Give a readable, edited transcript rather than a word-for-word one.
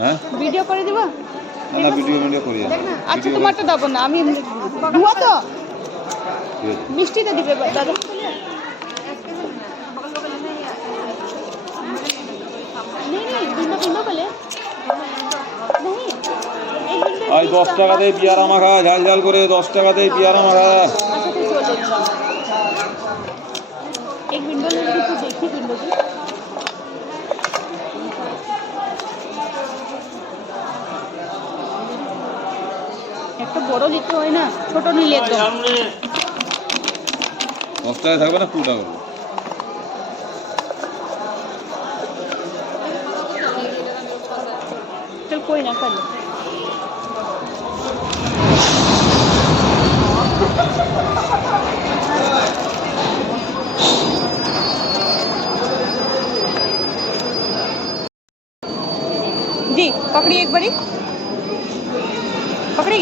হ্যাঁ ভিডিও করে দিব না ভিডিও করি আচ্ছা তোমারটা দেবো না আমি ধোয়া তো মিষ্টিতে দিবে দাদা नहीं बिंदो बिंदो पहले नहीं एक बिंदो আই 10 টাকাতে পিয়ারা মাখা ঝাল ঝাল করে 10 টাকাতে পিয়ারা মাখা अच्छा तो चलो एक विंडो ले ली तो देखी विंडो की একটা বড় নিতে হয় না ছোট নিলে একদম 10 টাকা থাকবে না 2 টাকা चल कोई ना कर जी पकड़ी एक बारी पकड़ी